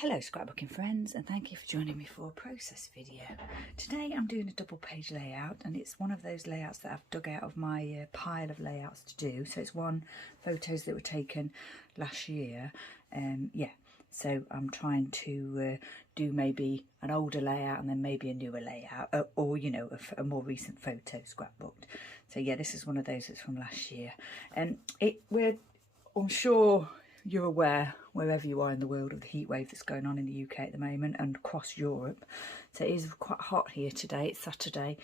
Hello scrapbooking friends, and thank you for joining me for a process video. Today I'm doing a double page layout, and it's one of those layouts that I've dug out of my pile of layouts to do. So it's photos that were taken last year. So I'm trying to do maybe an older layout and then maybe a newer layout, or you know, a more recent photo scrapbooked. So yeah, this is one of those that's from last year, and I'm sure you're aware, wherever you are in the world, of the heat wave that's going on in the UK at the moment and across Europe. So it is quite hot here today. It's Saturday.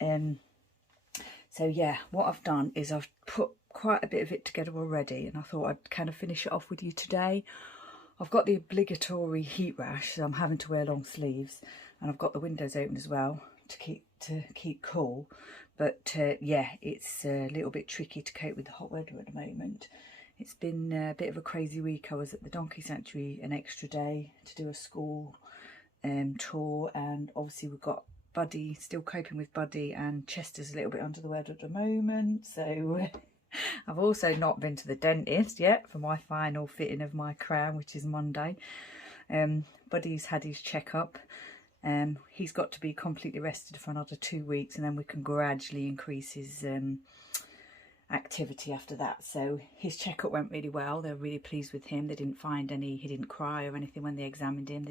So yeah, what I've done is I've put quite a bit of it together already, and I thought I'd kind of finish it off with you today. I've got the obligatory heat rash, so I'm having to wear long sleeves, and I've got the windows open as well to keep cool. But yeah, it's a little bit tricky to cope with the hot weather at the moment. It's been a bit of a crazy week. I was at the Donkey Sanctuary an extra day to do a school tour, and obviously we've got Buddy, still coping with Buddy, and Chester's a little bit under the weather at the moment. So I've also not been to the dentist yet for my final fitting of my crown, which is Monday. Buddy's had his checkup. He's got to be completely rested for another 2 weeks, and then we can gradually increase his activity after that. So his checkup went really well. They're really pleased with him. They didn't find he didn't cry or anything when they examined him.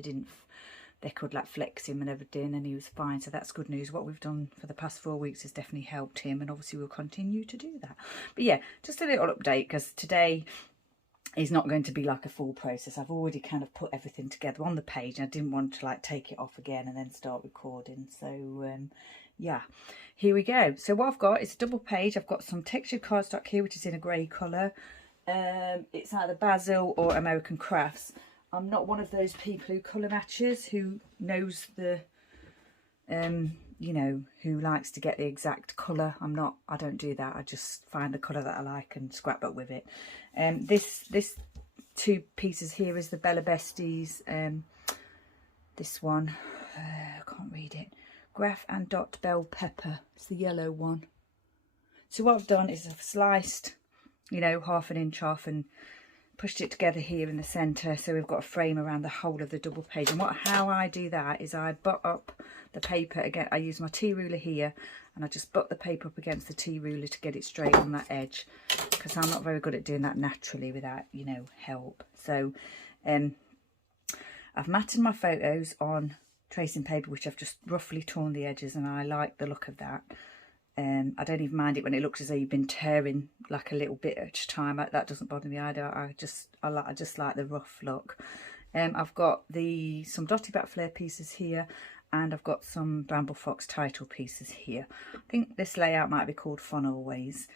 They could like flex him and everything, and he was fine. So that's good news. What we've done for the past 4 weeks has definitely helped him, and obviously we'll continue to do that. But yeah, just a little update, because today is not going to be like a full process. I've already kind of put everything together on the page, and I didn't want to like take it off again and then start recording. So yeah, here we go. So what I've got is a double page. I've got some textured cardstock here, which is in a grey colour. It's either Basil or American Crafts. I'm not one of those people who colour matches, who knows the you know, who likes to get the exact colour. I don't do that. I just find the colour that I like and scrapbook with it. This 2 pieces here is the Bella Besties. This one, I can't read it. Graph and Dot Bell Pepper. It's the yellow one. So what I've done is I've sliced, you know, 1/2 inch off and pushed it together here in the centre, so we've got a frame around the whole of the double page. And how I do that is I butt up the paper again. I use my tea ruler here, and I just butt the paper up against the tea ruler to get it straight on that edge, because I'm not very good at doing that naturally without, you know, help. So I've matted my photos on tracing paper, which I've just roughly torn the edges, and I like the look of that. I don't even mind it when it looks as though you've been tearing like a little bit each time. That doesn't bother me either. I just like the rough look. I've got some Dotty Bat Flare pieces here, and I've got some Bramble Fox title pieces here. I think this layout might be called Fun Always,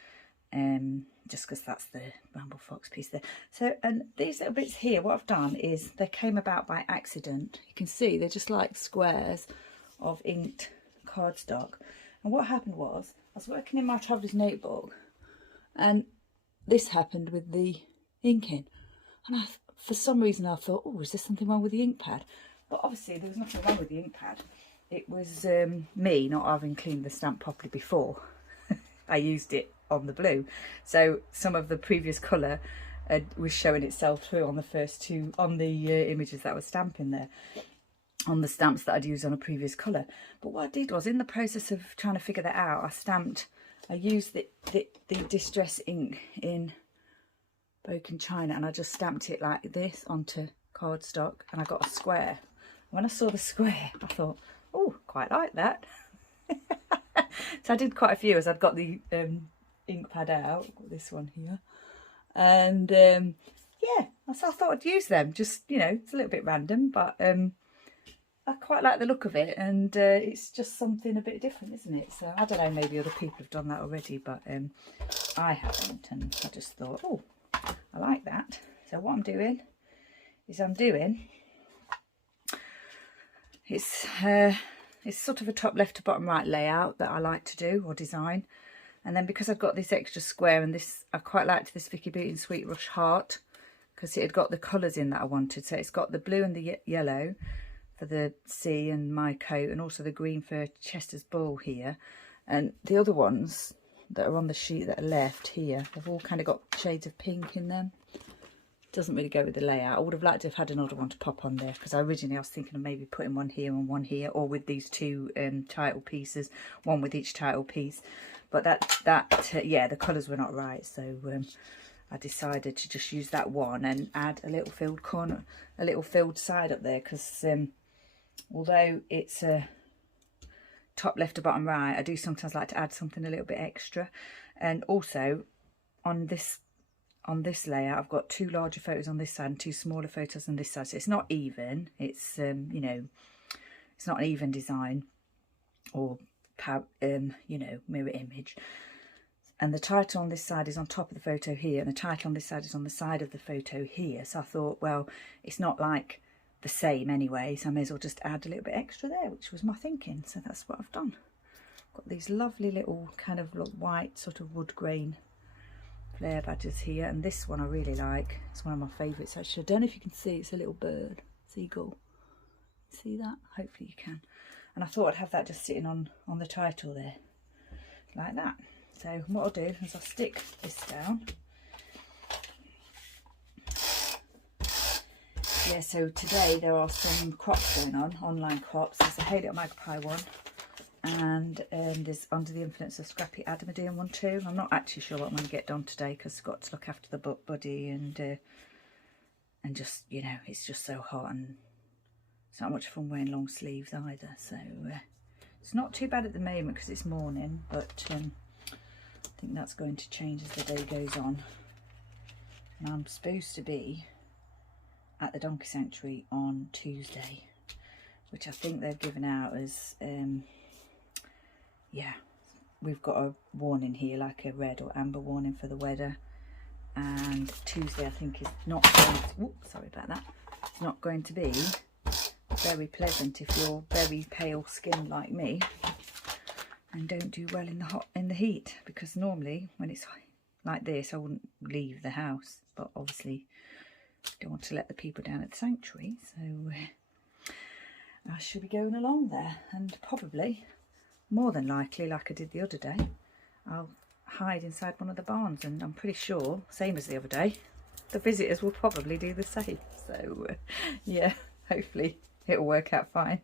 just because that's the Bramble Fox piece there. So, and these little bits here, what I've done is they came about by accident. You can see they're just like squares of inked cardstock. And what happened was, I was working in my traveller's notebook, and this happened with the inking. And for some reason I thought, oh, is there something wrong with the ink pad? But obviously there was nothing wrong with the ink pad. It was me not having cleaned the stamp properly before I used it on the blue. So some of the previous colour was showing itself through on the first 2, on the images that I was stamping there, on the stamps that I'd used on a previous colour. But what I did was, in the process of trying to figure that out, I used the distress ink in Broken China, and I just stamped it like this onto cardstock, and I got a square. When I saw the square, I thought, oh, quite like that. So I did quite a few as I'd got the ink pad out, this one here, and yeah, so I thought I'd use them. Just, you know, it's a little bit random, but I quite like the look of it, and it's just something a bit different, isn't it? So I don't know, maybe other people have done that already, but I haven't, and I just thought, oh, I like that. So what I'm doing is it's sort of a top left to bottom right layout that I like to do, or design. And then because I've got this extra square, and this, I quite liked this Vicky Beauty Sweet Rush Heart, because it had got the colours in that I wanted. So it's got the blue and the yellow for the sea and my coat, and also the green for Chester's ball here. And the other ones that are on the sheet that are left here, they've all kind of got shades of pink in them. doesn't really go with the layout. I would have liked to have had another one to pop on there, because originally I was thinking of maybe putting one here and one here, or with these two title pieces, one with each title piece. But yeah, the colours were not right, so I decided to just use that one and add a little filled corner, a little filled side up there, because although it's a top left to bottom right, I do sometimes like to add something a little bit extra. And also on this layout, I've got 2 larger photos on this side and 2 smaller photos on this side, so it's not even. It's you know, it's not an even design or you know, mirror image. And the title on this side is on top of the photo here, and the title on this side is on the side of the photo here. So I thought, well, it's not like the same anyway, so I may as well just add a little bit extra there, which was my thinking. So that's what I've done. Got these lovely little kind of white sort of wood grain flare badges here, and this one I really like. It's one of my favourites actually. I don't know if you can see, it's a little bird, seagull. See that? Hopefully you can. And I thought I'd have that just sitting on the title there, like that. So what I'll do is I'll stick this down. Yeah, so today there are some crops going on, online crops. There's a Hey Little Magpie one, and there's Under the Influence of Scrappy Adamadean one too. I'm not actually sure what I'm going to get done today, because I've got to look after the book buddy, and just, you know, it's just so hot, and it's not much fun wearing long sleeves either. So it's not too bad at the moment because it's morning, but I think that's going to change as the day goes on. And I'm supposed to be at the Donkey Sanctuary on Tuesday, which I think they've given out as yeah, we've got a warning here, like a red or amber warning for the weather. And Tuesday I think is not going to, oops, sorry about that, it's not going to be very pleasant if you're very pale skinned like me and don't do well in the heat, because normally when it's like this I wouldn't leave the house, but obviously don't want to let the people down at the sanctuary, so I should be going along there, and probably, more than likely, like I did the other day, I'll hide inside one of the barns, and I'm pretty sure, same as the other day, the visitors will probably do the same. So yeah, hopefully it'll work out fine.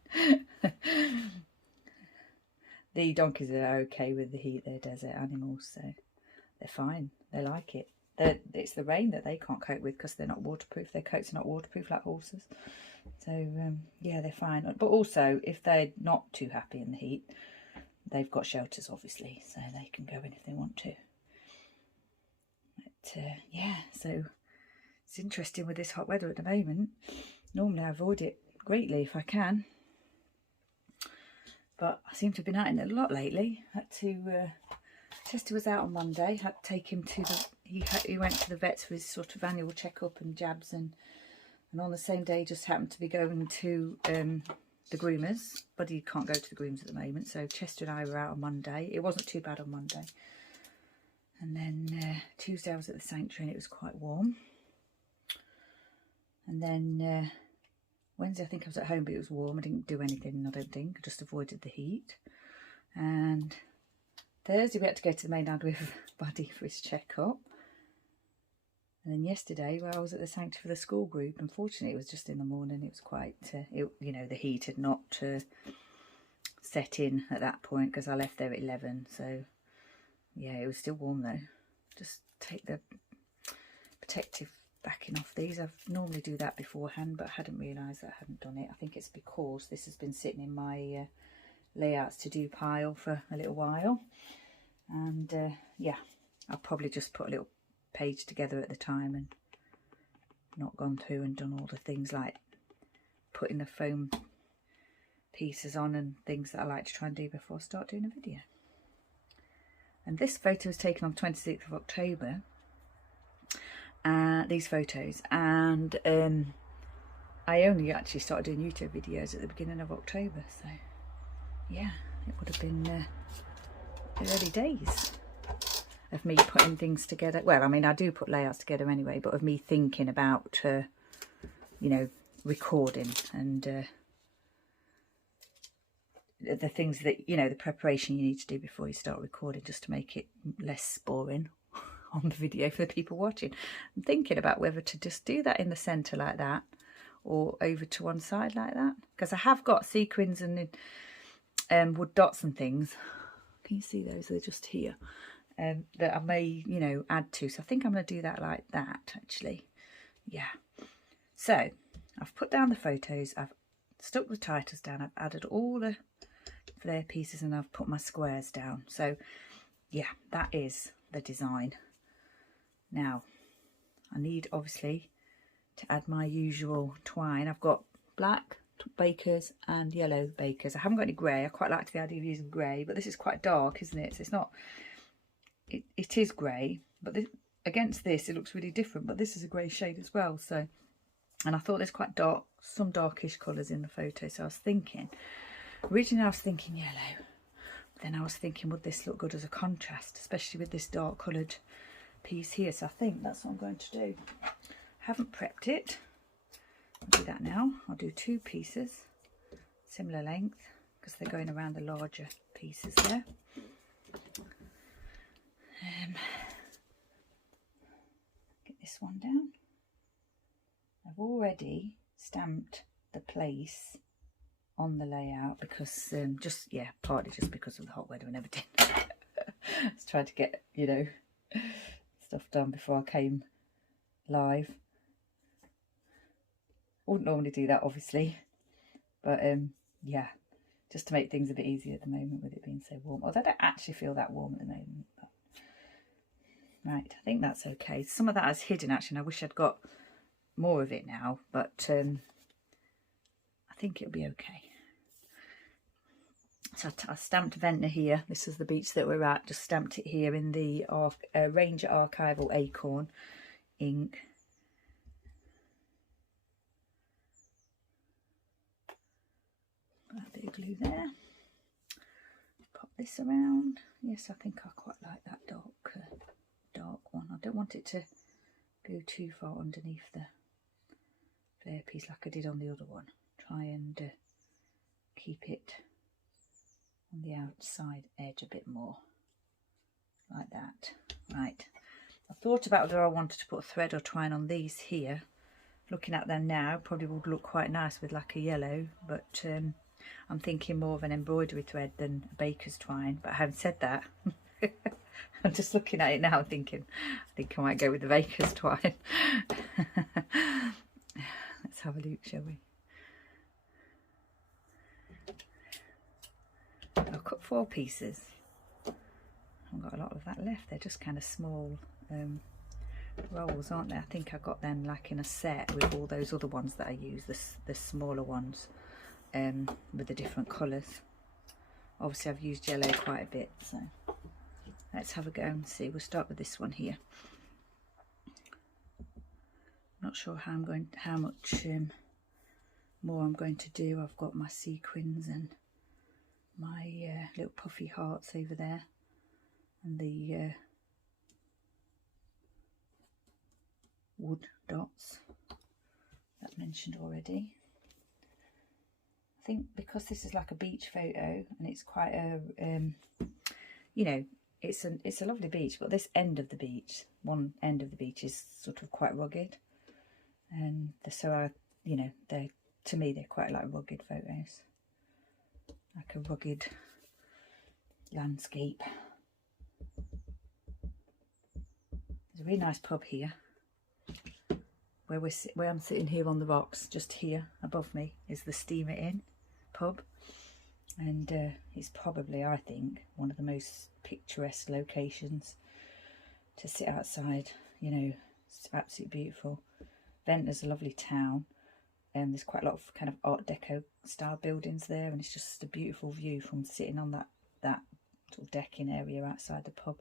The donkeys are okay with the heat. They're desert animals, so they're fine. They like it. It's the rain that they can't cope with, because they're not waterproof. Their coats are not waterproof like horses. So yeah, they're fine. But also, if they're not too happy in the heat, they've got shelters obviously, so they can go in if they want to. But yeah, so it's interesting with this hot weather at the moment. Normally I avoid it greatly if I can, but I seem to have been out in it a lot lately. Chester was out on Monday, had to take him to the, he went to the vets for his sort of annual checkup and jabs, and on the same day just happened to be going to the groomers. Buddy can't go to the groomers at the moment, so Chester and I were out on Monday. It wasn't too bad on Monday. And then Tuesday I was at the sanctuary and it was quite warm. And then Wednesday I think I was at home, but it was warm. I didn't do anything, I don't think. I just avoided the heat. And Thursday we had to go to the mainland with Buddy for his checkup. And then yesterday, I was at the sanctuary for the school group. Unfortunately, it was just in the morning. It was quite, you know, the heat had not set in at that point, because I left there at 11. So, yeah, it was still warm though. Just take the protective backing off these. I normally do that beforehand, but I hadn't realised that I hadn't done it. I think it's because this has been sitting in my layouts to do pile for a little while. And yeah, I'll probably just put a little page together at the time and not gone through and done all the things like putting the foam pieces on and things that I like to try and do before I start doing a video. And this photo was taken on 26th of October, these photos, and I only actually started doing YouTube videos at the beginning of October, so yeah, it would have been the early days of me putting things together. Well, I mean, I do put layouts together anyway, but of me thinking about, you know, recording and the things that, you know, the preparation you need to do before you start recording, just to make it less boring on the video for the people watching. I'm thinking about whether to just do that in the centre like that, or over to one side like that, because I have got sequins and wood dots and things. Can you see those? They're just here. That I may, you know, add to. So I think I'm going to do that like that, actually. Yeah. So I've put down the photos. I've stuck the titles down. I've added all the flare pieces and I've put my squares down. So yeah, that is the design. Now I need obviously to add my usual twine. I've got black bakers and yellow bakers. I haven't got any grey. I quite like the idea of using grey, but this is quite dark, isn't it? So it's not, it is grey, but against this it looks really different, but this is a grey shade as well. So, and I thought there's quite dark, some darkish colours in the photo, so I was thinking, originally I was thinking yellow, but then I was thinking, would this look good as a contrast, especially with this dark coloured piece here? So I think that's what I'm going to do. I haven't prepped it. I'll do that now. I'll do 2 pieces, similar length, because they're going around the larger pieces there. Get this one down. I've already stamped the place on the layout because partly just because of the hot weather and everything. I was trying to get, you know, stuff done before I came live. I wouldn't normally do that, obviously, but yeah, just to make things a bit easier at the moment with it being so warm. Although I don't actually feel that warm at the moment. But right, I think that's okay. Some of that is hidden actually, and I wish I'd got more of it now, but I think it'll be okay. So I stamped Ventnor here. This is the beach that we're at. Just stamped it here in the Ranger Archival Acorn ink. That bit of glue there. Pop this around. Yes, I think I quite like that dark one. I don't want it to go too far underneath the flare piece like I did on the other one. Try and keep it on the outside edge a bit more, like that. Right. I thought about whether I wanted to put thread or twine on these here. Looking at them now, probably would look quite nice with like a yellow, but I'm thinking more of an embroidery thread than a baker's twine. But having said that, I'm just looking at it now thinking, I think I might go with the baker's twine. Let's have a look, shall we? I'll cut 4 pieces. I've got a lot of that left. They're just kind of small rolls, aren't they? I think I got them like in a set with all those other ones that I use, the smaller ones with the different colours. Obviously I've used yellow quite a bit, so let's have a go and see. We'll start with this one here. Not sure how much more I'm going to do. I've got my sequins and my little puffy hearts over there, and the wood dots that mentioned already. I think because this is like a beach photo and it's quite a you know, it's a lovely beach, but this end of the beach, one end of the beach is sort of quite rugged, and so you know, to me they're quite like rugged photos, like a rugged landscape. There's a really nice pub here where I'm sitting here on the rocks. Just here above me is the Steamer Inn pub, and it's probably, I think, one of the most picturesque locations to sit outside. You know, it's absolutely beautiful. Ventnor's a lovely town, and there's quite a lot of kind of Art Deco style buildings there, and it's just a beautiful view from sitting on that sort of decking area outside the pub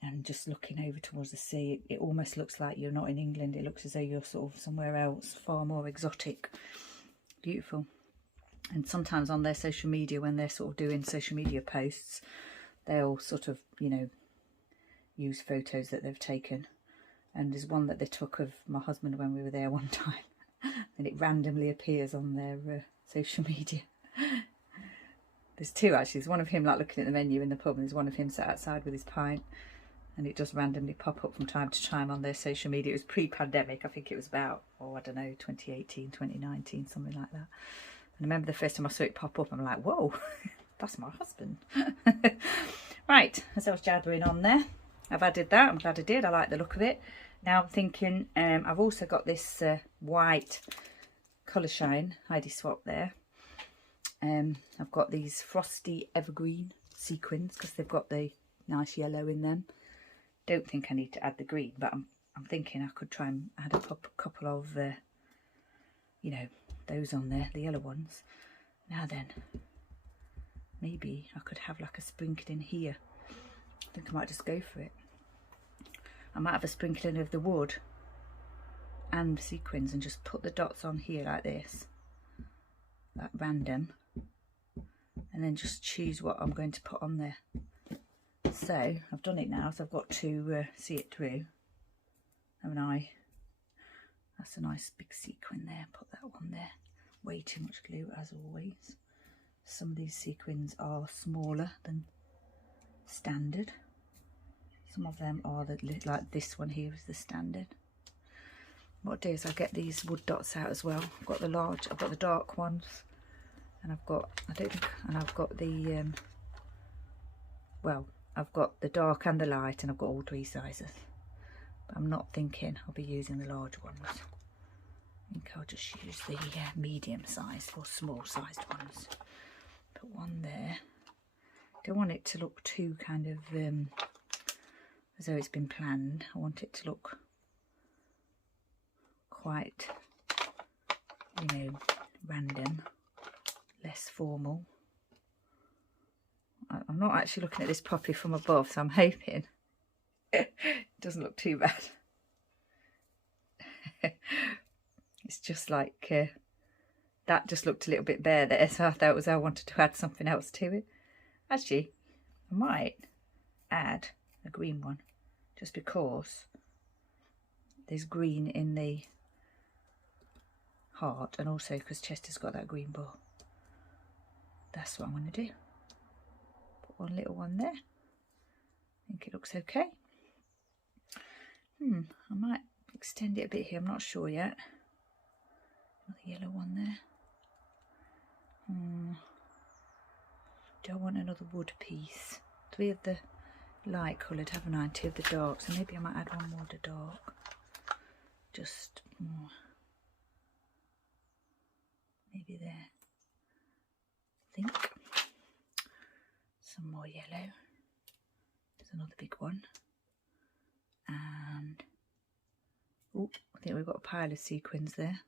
and just looking over towards the sea. It almost looks like you're not in England. It looks as though you're sort of somewhere else, far more exotic. Beautiful. And sometimes on their social media, when they're sort of doing social media posts, they'll sort of, you know, use photos that they've taken. And there's one that they took of my husband when we were there one time, and it randomly appears on their social media. There's 2 actually. There's one of him like looking at the menu in the pub, and there's one of him sat outside with his pint. and it does randomly pop up from time to time on their social media. It was pre-pandemic. I think it was about, oh, I don't know, 2018, 2019, something like that. And I remember the first time I saw it pop up, I'm like, whoa, that's my husband. Right, as I was jabbering on there, I've added that. I'm glad I did. I like the look of it. Now I'm thinking, I've also got this white Colour Shine Heidi Swap there. I've got these frosty evergreen sequins because they've got the nice yellow in them. Don't think I need to add the green, but I'm thinking I could try and add a couple of, you know, those on there, the yellow ones. Now then, maybe I could have like a sprinkling here. I think I might just go for it. I might have a sprinkling of the wood and sequins and just put the dots on here like this, like random, and then just choose what I'm going to put on there. So I've done it now, so I've got to see it through, haven't I? That's a nice big sequin there. Put that one there. Way too much glue as always. Some of these sequins are smaller than standard. Some of them are like this one here is the standard. What I'll do is I'll get these wood dots out as well. I've got the large, I've got the dark ones, and I've got, I've got the well, I've got the dark and the light, and I've got all three sizes. But I'm not thinking I'll be using the large ones. I think I'll just use the medium sized or small sized ones. Put one there. Don't want it to look too kind of as though it's been planned. I want it to look quite, you know, random, less formal. I'm not actually looking at this properly from above, so I'm hoping it doesn't look too bad. It's just like that just looked a little bit bare there, so I thought I wanted to add something else to it. Actually, I might add a green one, just because there's green in the heart, and also because Chester's got that green ball. That's what I'm going to do. Put one little one there. I think it looks okay. I might extend it a bit here, I'm not sure yet. The yellow one there. Do I want another wood piece? 3 of the light coloured, haven't I? 2 of the dark, so maybe I might add one more of the dark. Just maybe there. I think some more yellow. There's another big one. And oh, I think we've got a pile of sequins there.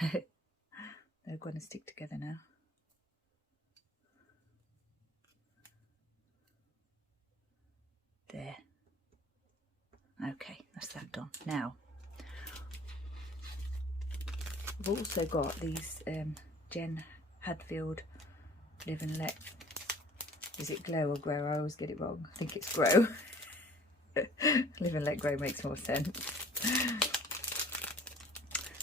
They're going to stick together now. There. Okay, that's that done. Now, I've also got these Jen Hadfield Live and Let. Is it Glow or Grow? I always get it wrong. I think it's Grow. Live and Let Grow makes more sense.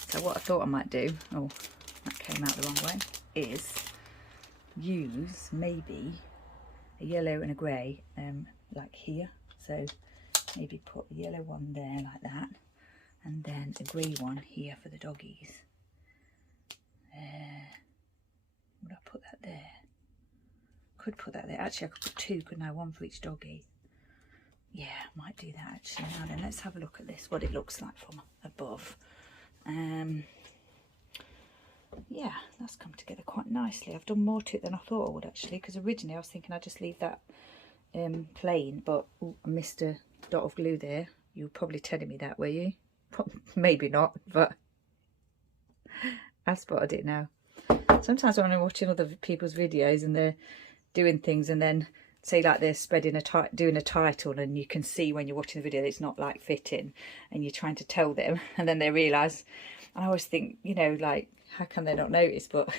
So what I thought I might do, oh, that came out the wrong way, is use maybe a yellow and a grey, like here. So maybe put a yellow one there like that, and then a grey one here for the doggies. Would I put that there? Could put that there. Actually, I could put 2, couldn't I? 1 for each doggie. Yeah, I might do that actually. Now then, let's have a look at this, what it looks like from above. Yeah, that's come together quite nicely. I've done more to it than I thought I would actually, because originally I was thinking I'd just leave that plain, but ooh, I missed a dot of glue there. You were probably telling me that, were you? Maybe not, but I spotted it now. Sometimes when I'm watching other people's videos and they're doing things, and then say like they're spreading doing a title, and you can see when you're watching the video that it's not like fitting, and you're trying to tell them, and then they realise. And I always think, you know, like, how can they not notice? But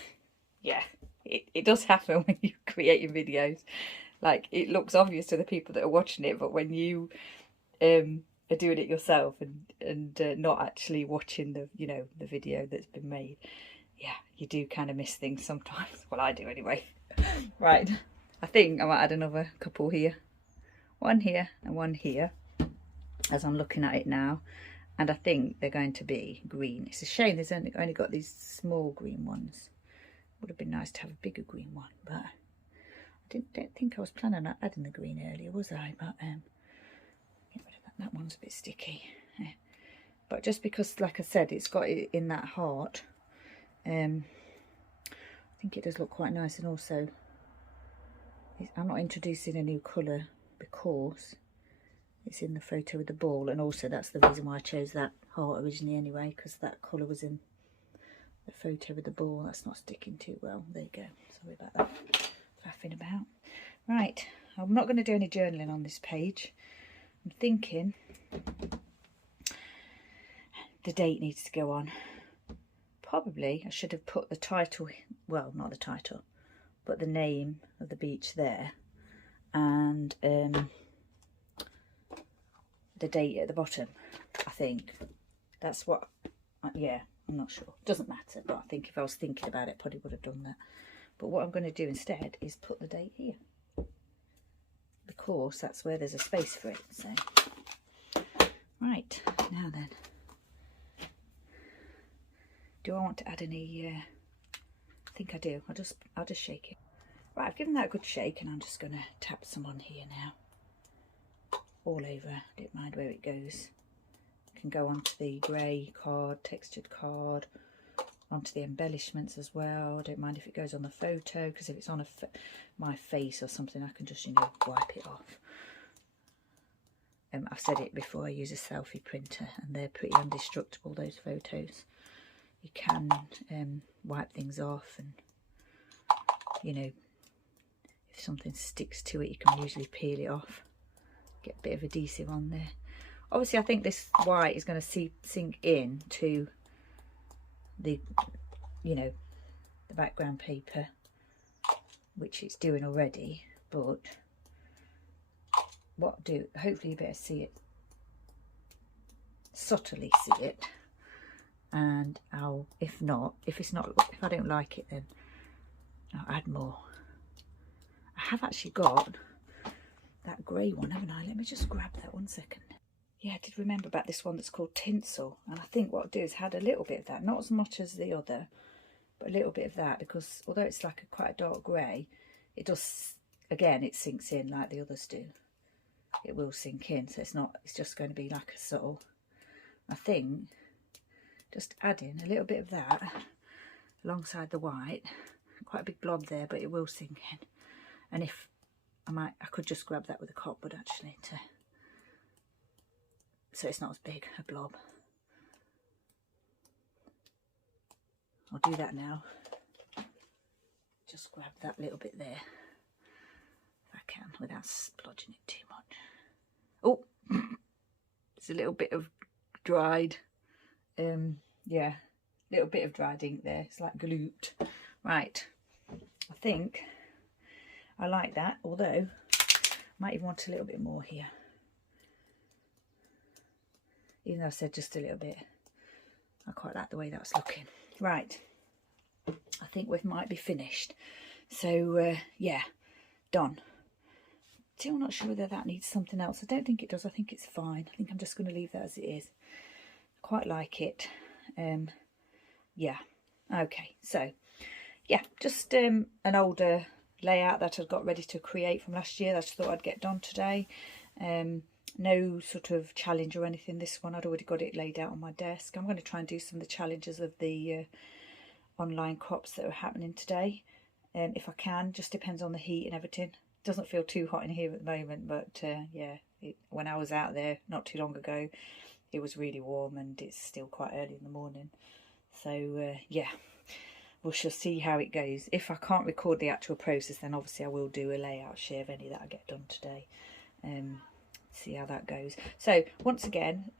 yeah, it does happen when you're creating videos. Like, it looks obvious to the people that are watching it, but when you are doing it yourself and not actually watching the, you know, the video that's been made, yeah, you do kind of miss things sometimes. Well, I do anyway. Right, I think I might add another couple here. one here and one here as I'm looking at it now, and I think they're going to be green. It's a shame there's only got these small green ones. Would have been nice to have a bigger green one, but I don't think I was planning on adding the green earlier, was I? But get rid of that. That one's a bit sticky. Yeah. But just because, like I said, it's got it in that heart, I think it does look quite nice. And also, I'm not introducing a new colour because it's in the photo with the ball, and also that's the reason why I chose that heart originally anyway, because that colour was in the photo with the ball. That's not sticking too well. There you go. Sorry about that. Faffing about. Right, I'm not going to do any journaling on this page. I'm thinking the date needs to go on. Probably I should have put the title, well, not the title, but the name of the beach there, and the date at the bottom. I think that's what, yeah, I'm not sure, doesn't matter, but I think if I was thinking about it, probably would have done that. But what I'm going to do instead is put the date here, because that's where there's a space for it. So right, now then, do I want to add any I think I do. I'll just shake it. Right, I've given that a good shake, and I'm just going to tap some on here now, all over. Don't mind where it goes. It can go onto the grey card, textured card, onto the embellishments as well. I don't mind if it goes on the photo, because if it's on my face or something, I can just, you know, wipe it off. I've said it before, I use a selfie printer, and they're pretty indestructible, those photos. You can wipe things off, and, you know, if something sticks to it, you can usually peel it off, get a bit of adhesive on there. Obviously, I think this white is going to sink in to the, you know, the background paper, which it's doing already. But what I'll do, hopefully you better see it, subtly see it, and I'll, if I don't like it, then I'll add more. I have actually got that grey one, haven't I? Let me just grab that 1 second. Yeah, I did remember about this one that's called Tinsel, and I think what I'll do is add a little bit of that, not as much as the other, but a little bit of that, because although it's like quite a dark grey, it does, again, it sinks in like the others do. It will sink in, so it's just going to be like a subtle, I think, just adding a little bit of that alongside the white. Quite a big blob there, but it will sink in. And if I could just grab that with a copwood actually, so it's not as big a blob. I'll do that now. Just grab that little bit there, if I can, without splodging it too much. Oh, it's a little bit of dried, yeah, little bit of dried ink there. It's like glooped. Right, I think I like that, although I might even want a little bit more here. Even though I said just a little bit, I quite like the way that's looking. Right, I think we might be finished. So yeah, done. Still not sure whether that needs something else. I don't think it does. I think it's fine. I think I'm just going to leave that as it is. I quite like it. Yeah, okay, so yeah, just an older layout that I'd got ready to create from last year that I just thought I'd get done today. No sort of challenge or anything. This one I'd already got it laid out on my desk. I'm going to try and do some of the challenges of the online crops that are happening today, if I can. Just depends on the heat and everything. It doesn't feel too hot in here at the moment, but yeah, when I was out there not too long ago, it was really warm, and it's still quite early in the morning. So yeah, we shall see how it goes. If I can't record the actual process, then obviously I will do a layout share of any that I get done today. See how that goes. So once again,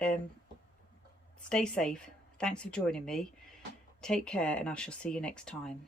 stay safe. Thanks for joining me. Take care, and I shall see you next time.